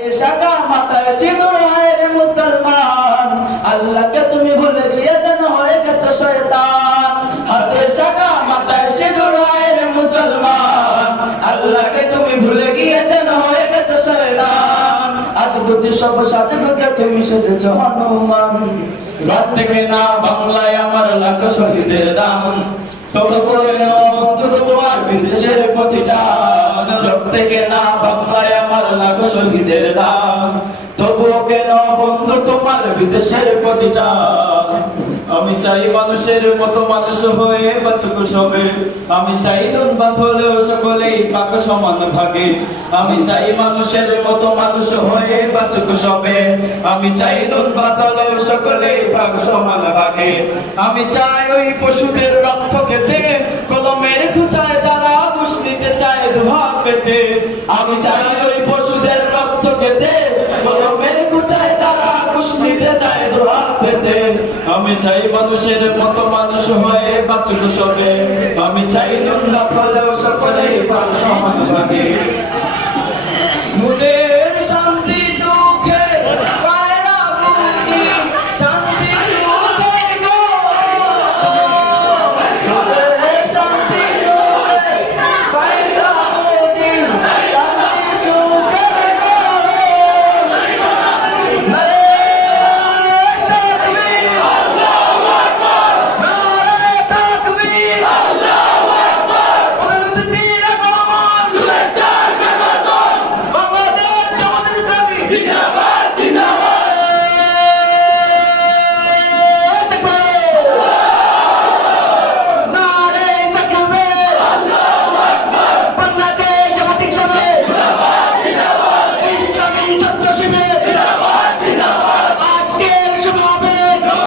শাখা মাথায় সিঁদুর হয় রে মুসলমান, আল্লাহকে তুমি ভুলে গিয়ে যেন হয়ে গেছো শয়তান। হাতে শাখা মাথায় সিঁদুর হয় রে মুসলমান, আল্লাহকে তুমি ভুলে গিয়ে যেন হয়ে গেছো শয়তান। আজ বুঝি সব সাজে গুজে তুমি সেজেছো হনুমান। রাত থেকে না বাংলায় আমার লাখ শহীদের দাম, তবু করে নাও বন্ধু তোমার বিদেশের প্রতিটা। রক্তে কেনা বাংলায় আমার লাখ শহীদের দাম, তবুও কেন বন্ধু তোমার বিদেশের প্রতিটা। আমি চাই মানুষের মতো মানুষ হয়ে বাঁচুক সবে, আমি চাই দুর্বাদ হলেও সকলেই পাক সমান ভাগে। আমি চাই মানুষের মতো মানুষ হয়ে বাঁচুক সবে, আমি চাই দুর্বাদ হলেও সকলেই পাক সমান ভাগে। আমি চাই ওই পশুদের রক্ত খেতে, কলমের খুঁচায় তারা ঘুষ নিতে চায় দুহাত পেতে। আমি চাই ওই পশুদের রক্ত খেতে, কলমের খুঁচায় তারা ঘুষ নিতে চায় দুহাত পেতে। আমি চাই মানুষের মতো মানুষ হয়ে বাঁচুক সবে, আমি চাই দুর্বাদ হলেও সকলেই পাক সমান ভাগে। মুদের শান্তি সুখে পায় না মুক্তি, শান্তি সুখে গো। মুদের শান্তি সুখে পায় না মুক্তি, শান্তি সুখে গো। নারে তাকবীর, আল্লাহু আকবার। নারে তাকবীর, আল্লাহু আকবার। ওদের তীর আগমন, শুভেচ্ছা স্বাগতম। বাংলাদেশ জামাত ইসলামী।